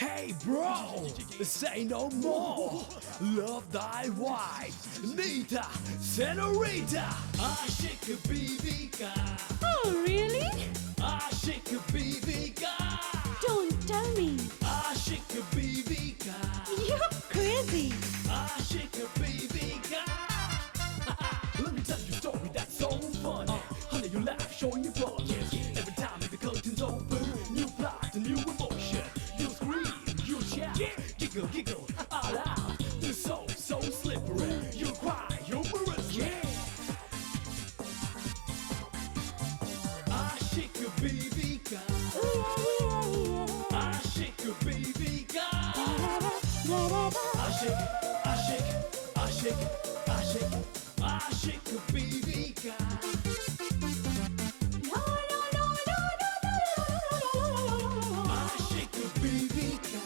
Hey bro, say no more. Love thy wife, Nita, Senorita. Aşık Bibika. Oh, really? Aşık Bibika. Don't tell me. Aşık Bibika. You're crazy. Aşık Bibika. Let me tell you a story that's so funny. Honey, you laugh, showing your flaws. Every time the curtains open, new plot, a new emotion. You scream, you shout, giggle, giggle, all out. You're so slippery. You cry, humorous, yeah. Aşık Bibika. Aşık Bibika. Aşık, aşık, aşık, aşık, aşık Bibika. Aşık Bibika.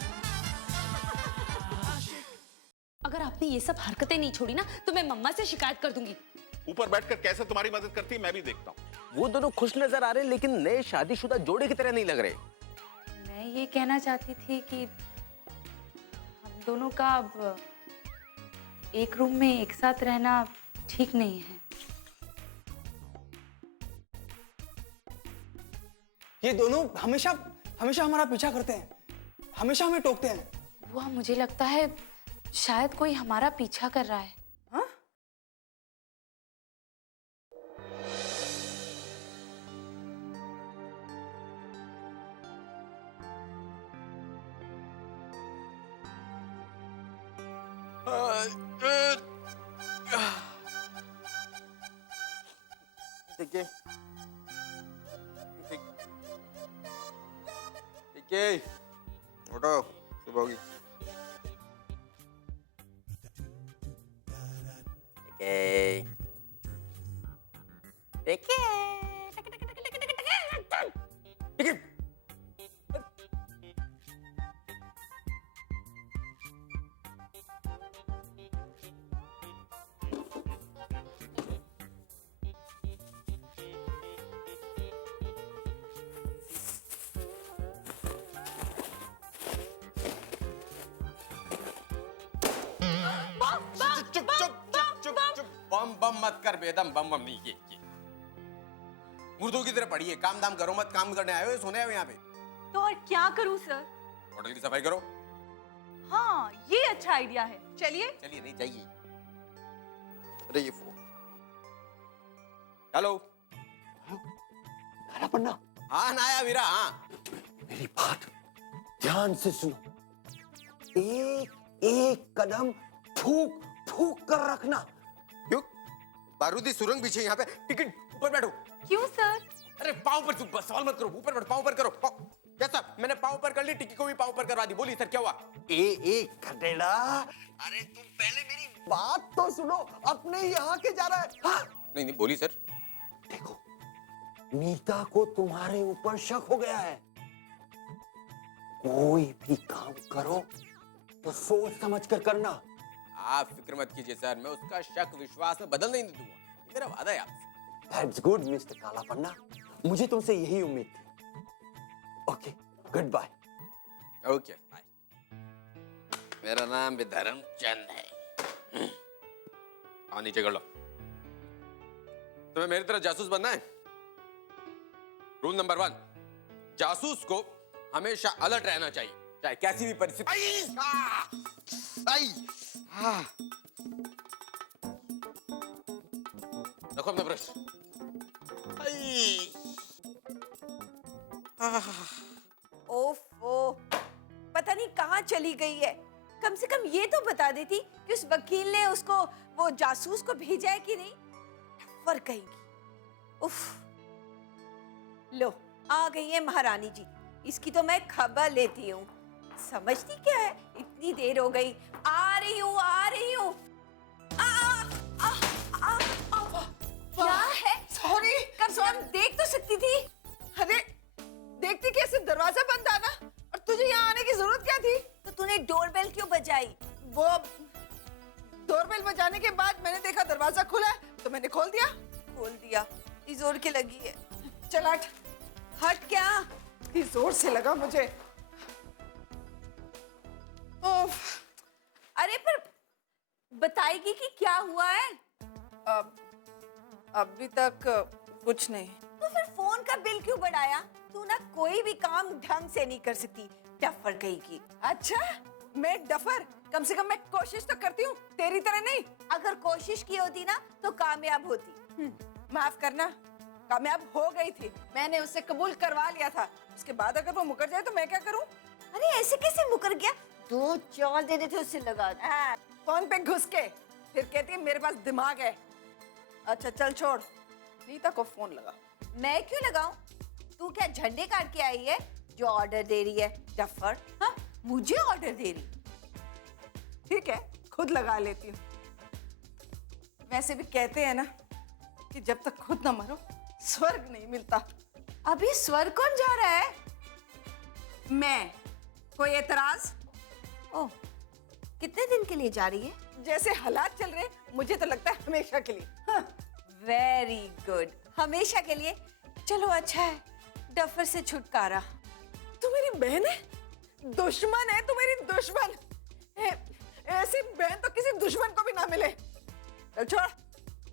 अगर आपने ये सब हरकतें नहीं छोड़ी ना तो मैं मम्मा से शिकायत कर दूंगी। ऊपर बैठकर कैसे तुम्हारी मदद करती है मैं भी देखता हूँ। वो दोनों खुश नजर आ रहे लेकिन नए शादीशुदा जोड़े की तरह नहीं लग रहे। मैं ये कहना चाहती थी कि हम दोनों का अब एक रूम में एक साथ रहना ठीक नहीं है। ये दोनों हमेशा हमेशा हमारा पीछा करते हैं, हमेशा हमें टोकते हैं। बुआ मुझे लगता है शायद कोई हमारा पीछा कर रहा है। हाँ? देखिए देखिए उठो सुबह होगी। चुप चुप चुप चुप चुप बम बम मत कर बेदम बम बम नहीं ये मुर्दों की तरह पड़ी है। काम दाम करो मत, काम करने आए हो सोने आए हो यहाँ पे। तो और क्या करूं सर? होटल की सफाई करो। हाँ ये अच्छा आइडिया है, चलिए। चलिए नहीं चाहिए। अरे ये फोन। हेलो काला पन्ना, हाँ नाया वीरा हाँ। मेरी बात ध्यान से सुनो। एक एक कदम ठूक ठूक कर रखना। क्यों? बारूदी सुरंग पीछे यहाँ पे। टिकट ऊपर बैठो। क्यों सर? अरे पाँव पर बस सवाल मत करो, ऊपर बैठो, पाँव पर करो। कैसा? मैंने पाँव पर कर ली, टिक्की को भी पाँव पर करवा दी। बोली सर क्या हुआ? ए खटेड़ा, अरे तुम पहले मेरी बात तो सुनो। अपने यहाँ के जा रहा है। हाँ? नहीं नहीं बोली सर। देखो नीता को तुम्हारे ऊपर शक हो गया है। कोई भी काम करो तो सोच समझ कर करना। आप फिक्र मत कीजिए सर, मैं उसका शक विश्वास में बदल नहीं दूंगा। ये मेरा वादा है आपसे। That's good, मिस्टर काला पन्ना। मुझे तुमसे यही उम्मीद थी। Okay, goodbye. Okay bye. मेरा नाम भी धर्मचंद है। आओ नीचे कर लो। तुम्हें मेरी तरह जासूस बनना है? रूल नंबर 1, जासूस को हमेशा अलर्ट रहना चाहिए, चाहे कैसी भी परिस्थिति। रखो अपना ब्रश। ओफो, पता नहीं कहाँ चली गई है। कम से कम ये तो बता देती कि उस वकील ने उसको वो जासूस को भेजा है कि नहीं। फर कहेगी। उफ, लो आ गई है महारानी जी। इसकी तो मैं खबर लेती हूँ। समझती क्या है, इतनी देर हो गई। आ रही हूँ आ रही हूँ। क्या है? सॉरी, कम से कम देख तो सकती थी। अरे देखती कैसे दरवाजा बंद था ना, और तुझे यहाँ आने की जरूरत क्या थी? तो तूने डोरबेल क्यों बजाई? वो डोरबेल बजाने के बाद मैंने देखा दरवाजा खुला है तो मैंने खोल दिया। खोल दिया? इस जोर के लगी है। चल हट। हट क्या? इस जोर से लगा मुझे। ओफ, अरे पर बताएगी कि क्या हुआ है? अभी तक कुछ नहीं। तो फिर फोन का बिल क्यों बढ़ाया? तू ना कोई भी काम ढंग से नहीं कर सकती, डफर कहेगी। अच्छा, मैं डफर? कम से कम मैं कोशिश तो करती हूँ, तेरी तरह नहीं। अगर कोशिश की होती ना तो कामयाब होती। माफ करना, कामयाब हो गई थी। मैंने उससे कबूल करवा लिया था। उसके बाद अगर वो मुकर जाए तो मैं क्या करूँ? अरे ऐसे कैसे मुकर गया? 2-4 देने थे उससे लगा। फोन पे घुस के फिर कहती है मेरे पास दिमाग है। अच्छा चल छोड़, नीता को फोन लगा। मैं क्यों लगाऊं? तू क्या झंडे काट के आई है जो ऑर्डर दे रही है? डफर, हाँ मुझे ऑर्डर दे रही। ठीक है, खुद लगा लेती हूँ। वैसे भी कहते हैं ना कि जब तक खुद ना मरो स्वर्ग नहीं मिलता। अभी स्वर्ग कौन जा रहा है? मैं। कोई एतराज? ओह, कितने दिन के लिए जा रही है? जैसे हालात चल रहे मुझे तो लगता है हमेशा के लिए। हाँ। वेरी गुड, हमेशा के लिए। चलो अच्छा है, डफर से छुटकारा। तू मेरी बहन है? दुश्मन है तू मेरी, दुश्मन। ऐसी बहन तो किसी दुश्मन को भी ना मिले। चल छोड़,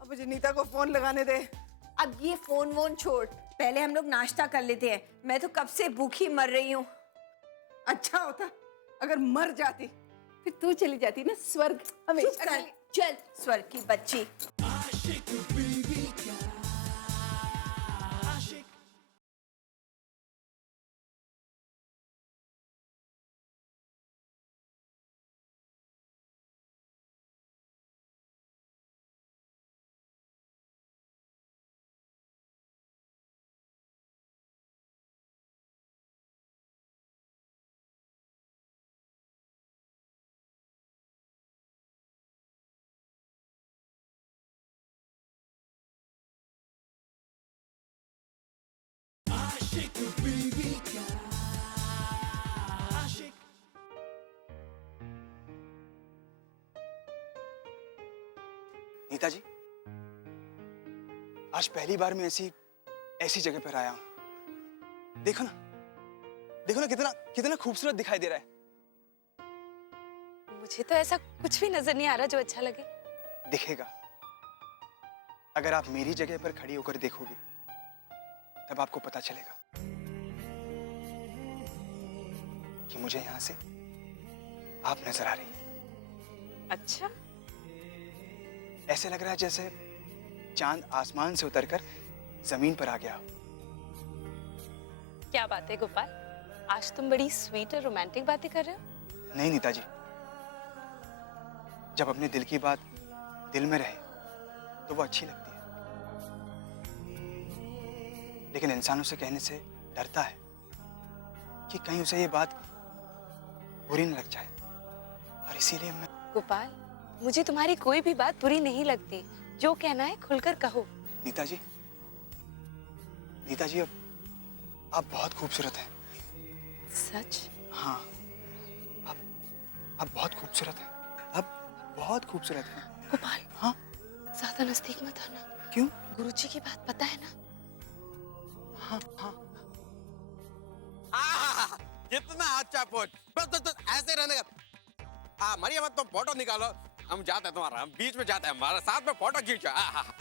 अब मुझे नीता को फोन लगाने दे। अब ये फोन वोन छोड़, पहले हम लोग नाश्ता कर लेते हैं। मैं तो कब से भूखी मर रही हूँ। अच्छा होता अगर मर जाती, फिर तू चली जाती ना स्वर्ग हमेशा के लिए। चल स्वर्ग की बच्ची। आशिक बीवी का आशिक। आशिक बीवी का आशिक। नीता जी, आज पहली बार मैं ऐसी जगह पर आया हूं। देखो ना कितना कितना खूबसूरत दिखाई दे रहा है। मुझे तो ऐसा कुछ भी नजर नहीं आ रहा जो अच्छा लगे। दिखेगा, अगर आप मेरी जगह पर खड़ी होकर देखोगे तब आपको पता चलेगा कि मुझे यहां से आप नजर आ रही हैं। अच्छा, ऐसे लग रहा है जैसे चांद आसमान से उतरकर जमीन पर आ गया हो। क्या बात है गोपाल, आज तुम बड़ी स्वीट और रोमांटिक बातें कर रहे हो। नहीं नीता जी, जब अपने दिल की बात दिल में रहे तो वो अच्छी लगती है, लेकिन इंसानों से कहने से डरता है कि कहीं उसे ये बात बुरी न लग जाए, और इसीलिए मैं। गोपाल, मुझे तुम्हारी कोई भी बात बुरी नहीं लगती। जो कहना है खुलकर कहो। नीता जी आप बहुत खूबसूरत हैं। सच? हाँ, आप बहुत खूबसूरत हैं। आप बहुत खूबसूरत हैं। गोपाल, हाँ? ज्यादा नजदीक मत आना। क्यों? गुरुजी की बात पता है ना? हाँ हाँ। कितना अच्छा पोज। बस ऐसे रहने का। हाँ मरिया मत, तुम फोटो निकालो, हम जाते हैं तुम्हारा, हम बीच में जाते हैं, हमारे साथ में फोटो खींचो।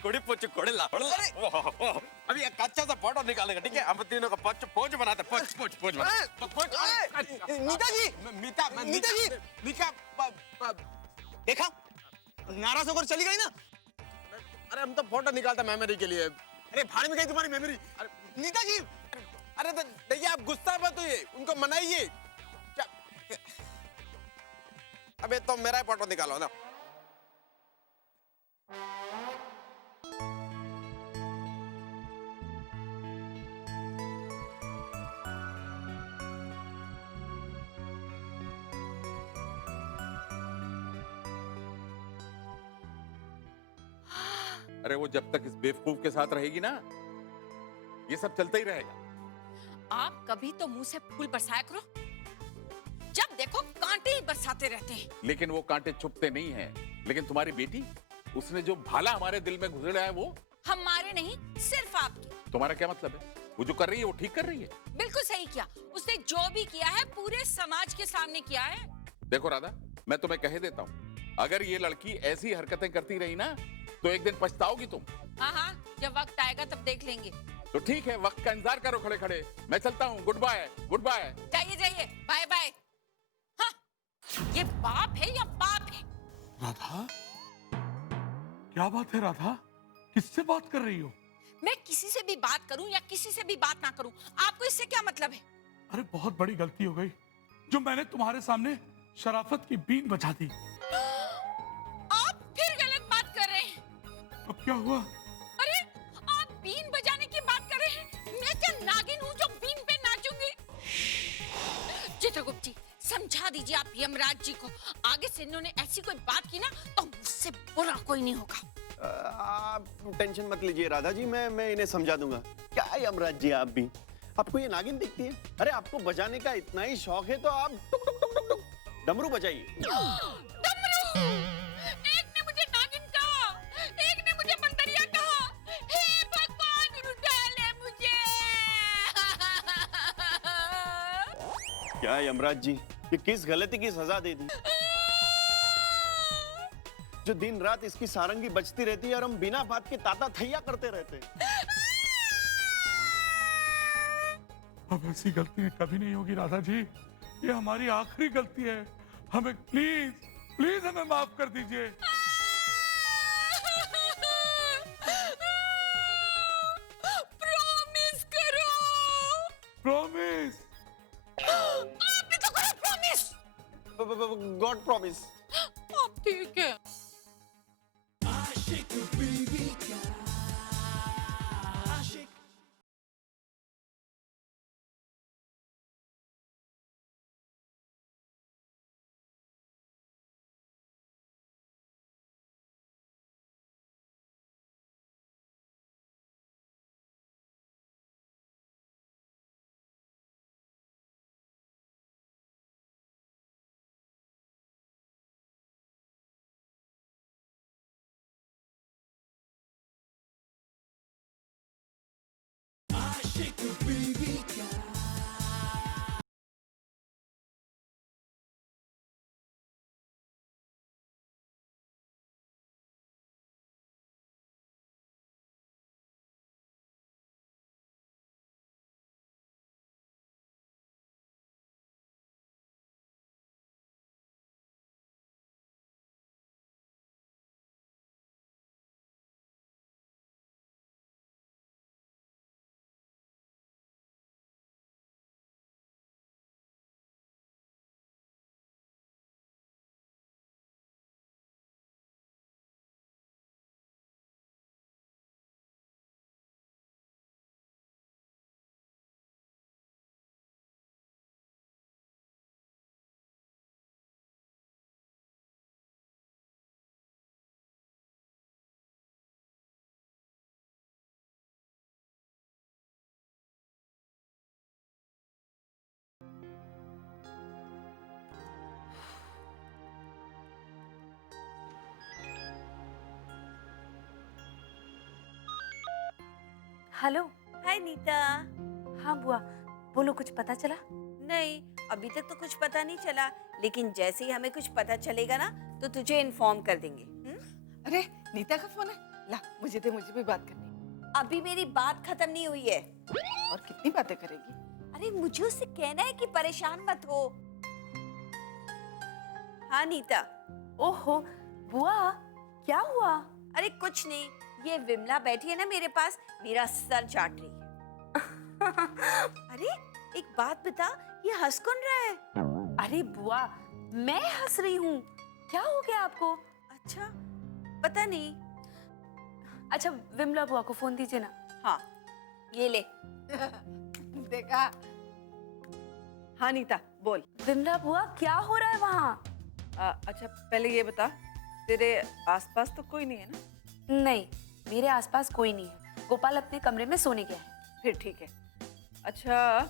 कोड़ी पोच कोड़ी ला। अभी एक अच्छा सा फोटो निकालेंगे, ठीक है? हम तीनों का पोज बनाते हैं। पोज नीता जी देखा, नाराज होकर चली गई ना। अरे हम तो फोटो निकालते मेमोरी के लिए। अरे भाड़ में गई तुम्हारी मेमोरी। नीता जी, अरे तो देखिए, आप गुस्सा मत होइए, उनको मनाइए। अबे तो मेरा ही फोटो निकालो ना। अरे वो जब तक इस बेवकूफ के साथ रहेगी ना, ये सब चलता ही रहेगा। आप कभी तो मुंह से फूल बरसाया करो, जब देखो कांटे ही बरसाते रहते हैं। लेकिन वो कांटे छुपते नहीं हैं। लेकिन तुम्हारी बेटी, उसने जो भाला हमारे दिल में घुसेड़ा है, वो हमारे नहीं, सिर्फ आपके। तुम्हारा क्या मतलब है? वो जो कर रही है वो ठीक कर रही है? बिल्कुल सही किया। उसने जो भी किया है पूरे समाज के सामने किया है। देखो राधा, मैं तुम्हें कह देता हूँ, अगर ये लड़की ऐसी हरकतें करती रही ना तो एक दिन पछताओगी तुम। हाँ हाँ, जब वक्त आएगा तब देख लेंगे। तो ठीक है, वक्त का इंतजार करो खड़े खड़े। मैं चलता हूँ, गुड बाय गुड बाय। जाइए जाइए, बाय बाय। हाँ, ये बाप है या बाप है? राधा, क्या बात है राधा? किससे बात कर रही हो? मैं किसी से भी बात करूं या किसी से भी बात ना करूं, आपको इससे क्या मतलब है? अरे बहुत बड़ी गलती हो गई जो मैंने तुम्हारे सामने शराफत की बीन बजा दी। आप फिर गलत बात कर रहे हैं। अब क्या हुआ? अरे, आप बीन बजाने की बात कर रहे हैं? मैं क्या नागिन हूँ जो बीन पे नाचूंगी? चित्रगुप्त जी, समझा दीजिए आप यमराज जी को। आगे से इन्होंने ऐसी कोई बात की ना तो मुझसे बुरा कोई नहीं होगा। आप टेंशन मत लीजिए राधा जी, मैं इन्हें समझा दूंगा। क्या यमराज जी, आप भी, आपको ये नागिन दिखती है? अरे आपको बजाने का इतना ही शौक है तो आप टुक टुक टुक टुक टुक डमरू बजाइए। डमरू! एक ने मुझे नागिन कहा, एक ने मुझे बंदरिया कहा। हे भगवान, रुठा ले मुझे। क्या यमराज जी, ये किस गलती की सजा दे दी जो दिन रात इसकी सारंगी बजती रहती है और हम बिना बात के ताता थैया करते रहते हैं। अब ऐसी गलती कभी नहीं होगी राधा जी, ये हमारी आखिरी गलती है। हमें प्लीज प्लीज हमें माफ कर दीजिए। प्रॉमिस करो। प्रॉमिस। आपने तो कहा प्रॉमिस। God promise. अब ठीक है। आशिक बीवी का आशिक। हेलो। हाय नीता। हाँ बुआ, बोलो, कुछ पता चला? नहीं, अभी तक तो कुछ पता नहीं चला, लेकिन जैसे ही हमें कुछ पता चलेगा ना तो तुझे इन्फॉर्म कर देंगे। अरे नीता का फोन है, ला मुझे भी बात करनी। अभी मेरी बात खत्म नहीं हुई है। और कितनी बातें करेगी? अरे मुझे उससे कहना है कि परेशान मत हो। हाँ नीता। ओहो बुआ, क्या हुआ? अरे कुछ नहीं, ये विमला बैठी है ना मेरे पास, मेरा सर चाट रही है। अरे एक बात बता, ये हंस कौन रहा है? अरे बुआ, मैं हंस रही हूँ। क्या हो गया आपको? अच्छा, पता नहीं। अच्छा विमला बुआ को फोन दीजिए ना। हाँ ये ले। देखा? हाँ नीता बोल। विमला बुआ, क्या हो रहा है वहाँ? अच्छा पहले ये बता, तेरे आसपास तो कोई नहीं है ना? नहीं, मेरे आसपास कोई नहीं है। गोपाल अपने कमरे में सोने गया है। फिर ठीक है। अच्छा,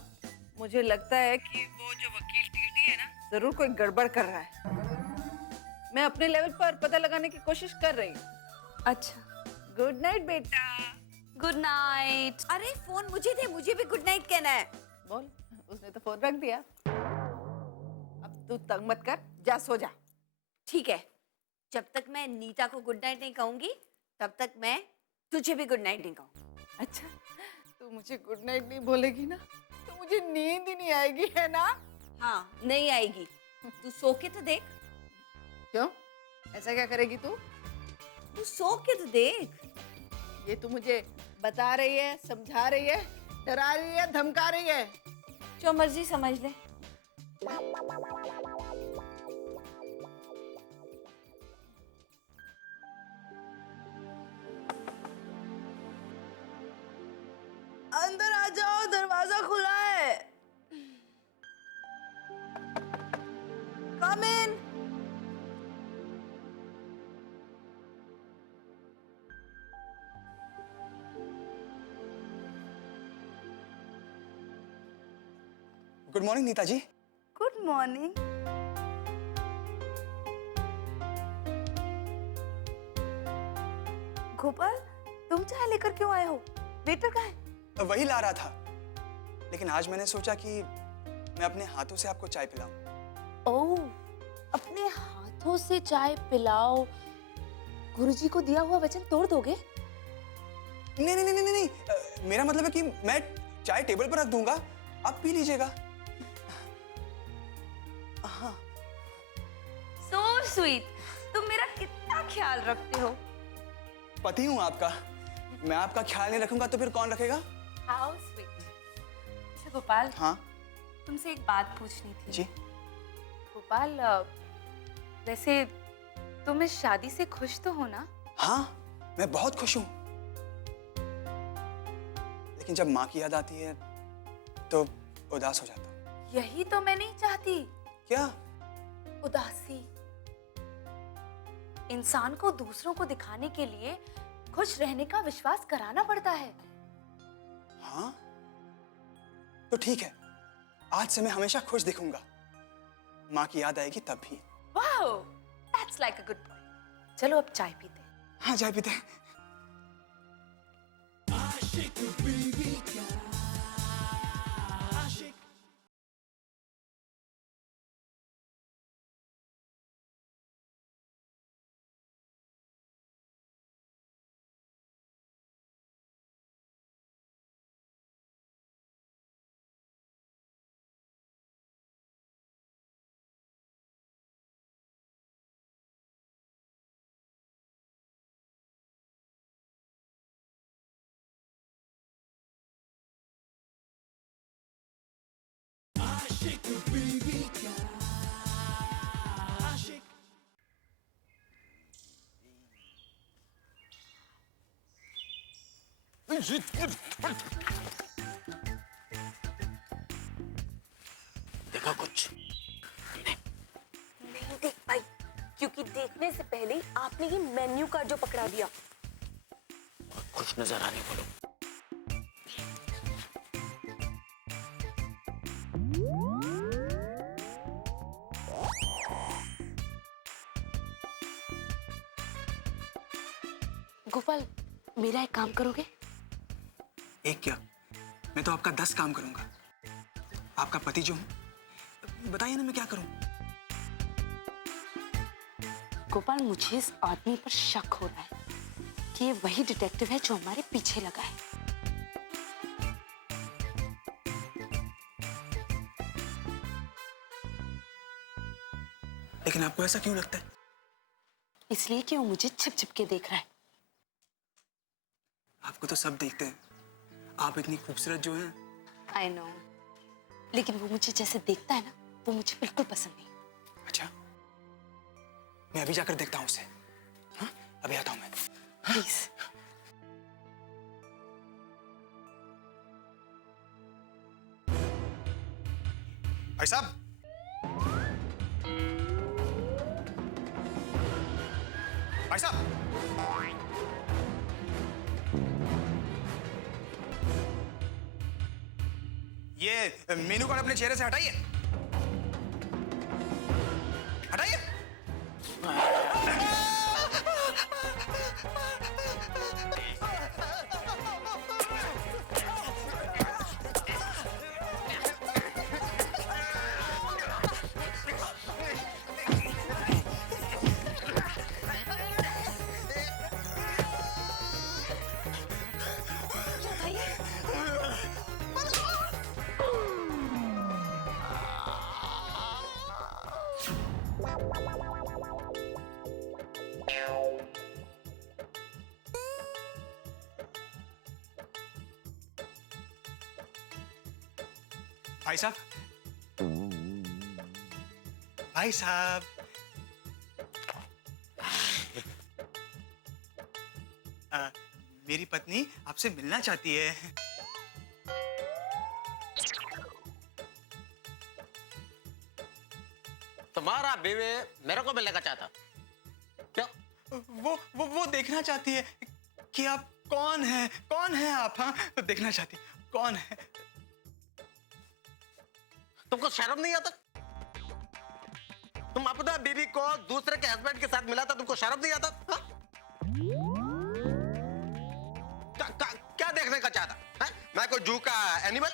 मुझे लगता है कि वो जो वकील टीटी है ना, जरूर कोई गड़बड़ कर रहा है। मैं अपने लेवल पर पता लगाने की कोशिश कर रही हूँ। अच्छा, गुड नाइट बेटा। Good night. अरे फोन मुझे दे, मुझे भी गुड नाइट कहना है। बोल, उसने तो फोन रख दिया। अब तू तंग मत कर, जा सो जा। ठीक है, जब तक मैं नीता को गुड नाइट नहीं कहूंगी तब तक मैं तुझे भी गुड नाइट नहीं कहूंगी। अच्छा, तू मुझे गुड नाइट नहीं बोलेगी ना तो मुझे नींद ही नहीं आएगी, है ना? हाँ, नहीं आएगी। तू सो के तो देख। क्यों? ऐसा क्या करेगी तू? तू सो के तो देख। ये तू मुझे बता रही है, समझा रही है, डरा रही है, धमका रही है? जो मर्जी समझ ले। अंदर आ जाओ, दरवाजा खुला है। Come in. Good morning Neeta ji. Good morning. Gopal, तुम चाय लेकर क्यों आए हो? वेटर कहाँ है? वही ला रहा था, लेकिन आज मैंने सोचा कि मैं अपने हाथों से आपको चाय पिलाऊं। ओह, अपने हाथों से चाय पिलाओ? गुरुजी को दिया हुआ वचन तोड़ दोगे? नहीं नहीं नहीं नहीं नहीं, मेरा मतलब है कि मैं चाय टेबल पर रख दूंगा, आप पी लीजिएगा। हाँ। So sweet, तुम मेरा कितना ख्याल रखते हो। पति हूँ आपका, मैं आपका ख्याल नहीं रखूंगा तो फिर कौन रखेगा? How sweet। अच्छा गोपाल, हाँ तुमसे एक बात पूछनी थी। जी। गोपाल, वैसे तुम इस शादी से खुश तो हो ना? हाँ, मैं बहुत खुश हूँ, लेकिन जब माँ की याद आती है तो उदास हो जाता हूँ। यही तो मैं नहीं चाहती। क्या? उदासी। इंसान को दूसरों को दिखाने के लिए खुश रहने का विश्वास कराना पड़ता है। हाँ, तो ठीक है, आज से मैं हमेशा खुश दिखूंगा। माँ की याद आएगी तब भी। Wow, that's like a good boy। चलो अब चाय पीते हैं। हाँ, चाय पीते हैं। आशिक बीवी का आशिक। आशिक बीवी का आशिक। देखा कुछ? नहीं देख पाई, क्योंकि देखने से पहले ही आपने ये मेन्यू कार्ड जो पकड़ा दिया। कुछ नजर आने बोलो। गोपाल, मेरा एक काम करोगे? एक क्या, मैं तो आपका 10 काम करूंगा। आपका पति जो हूं, बताइए ना मैं क्या करूं? गोपाल, मुझे इस आदमी पर शक हो रहा है कि ये वही डिटेक्टिव है जो हमारे पीछे लगा है। लेकिन आपको ऐसा क्यों लगता है? इसलिए कि वो मुझे छिप छिप के देख रहा है। आपको तो सब देखते हैं, आप इतनी खूबसूरत जो हैं। I know, लेकिन वो मुझे जैसे देखता है ना, वो मुझे बिल्कुल पसंद नहीं। अच्छा, मैं अभी जाकर देखता हूँ उसे। हाँ, अभी आता हूँ मैं। प्लीज। भाई साहब, भाई साहब, ये मेनू कार्ड अपने चेहरे से हटाइए, हटाइए। भाई साहब, भाई साहब, मेरी पत्नी आपसे मिलना चाहती है। तुम्हारा बीवी मेरे को मिलने का चाहता क्या? वो देखना चाहती है कि आप कौन है आप? हाँ, तो देखना चाहती है कौन है। तुमको शर्म नहीं आता? तुम अपना बीवी को दूसरे के हस्बैंड के साथ मिला था, तुमको शर्म नहीं आता? हाँ? क्या देखने का चाहता है? मैं कोई जू का एनिमल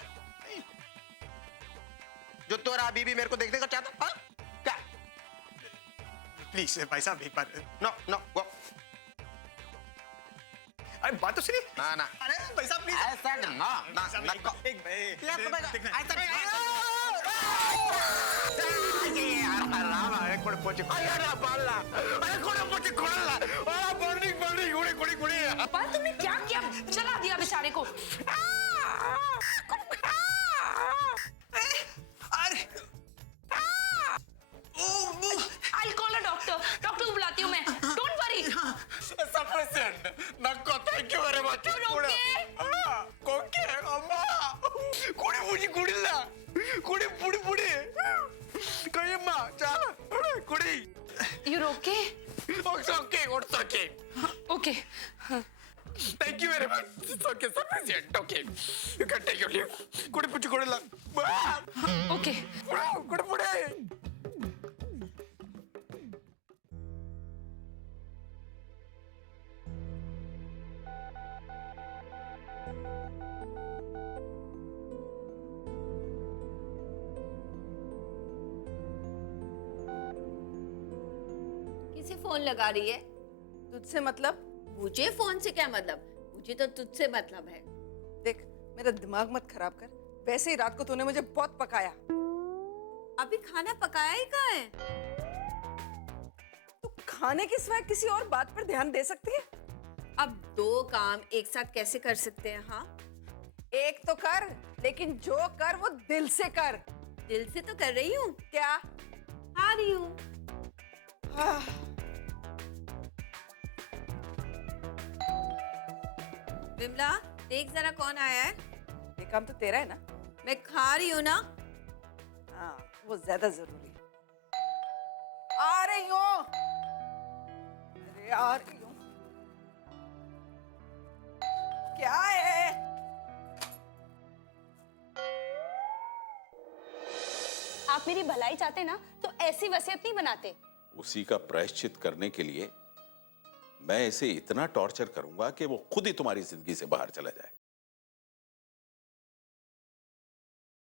जो तेरा बीवी मेरे को देखने का चाहता? हाँ? क्या? प्लीज भाई साहब, एक बार। नो नो गो। अरे बात तो सुनिए। ना ना, अरे भाई साहब प्लीज। ऐसा ना ना ना पापा तुमने क्या किया? चला दिया बेचारे को। I'll call a doctor. Doctor को बुलाती हूँ मैं। Don't worry. Sufficient. Nako, thank you very much. Koke, amma. Kudi puji kudilla. Kudi pudi pudi. Kayamma, chala. Kudi. You're okay? It's okay. It's okay. Okay. Thank you very much. It's okay. Sufficient. Okay. You can take your leave. Kudi puji kudilla. Okay. Kudi pudi. किसे phone लगा रही है? तुझसे मतलब? मुझे phone से क्या मतलब? मुझे तो तुझसे मतलब है। देख, मेरा दिमाग मत खराब कर। वैसे ही रात को तूने मुझे बहुत पकाया। अभी खाना पकाया ही कहाँ है? तू खाने के सिवाय किसी और बात पर ध्यान दे सकती है? अब दो काम एक साथ कैसे कर सकते हैं? हाँ, एक तो कर, लेकिन जो कर वो दिल से कर। दिल से तो कर रही हूँ। क्या? आ रही हूँ। विमला, देख जरा कौन आया है। ये काम तो तेरा है ना? मैं खा रही हूँ ना। हाँ, वो ज्यादा जरूरी है। आ रही हूँ। अरे आ रही हूँ। क्या है? आप मेरी भलाई चाहते ना तो ऐसी वसीयत नहीं बनाते। उसी का प्रायश्चित करने के लिए मैं इसे इतना टॉर्चर करूंगा कि वो खुद ही तुम्हारी जिंदगी से बाहर चला जाए।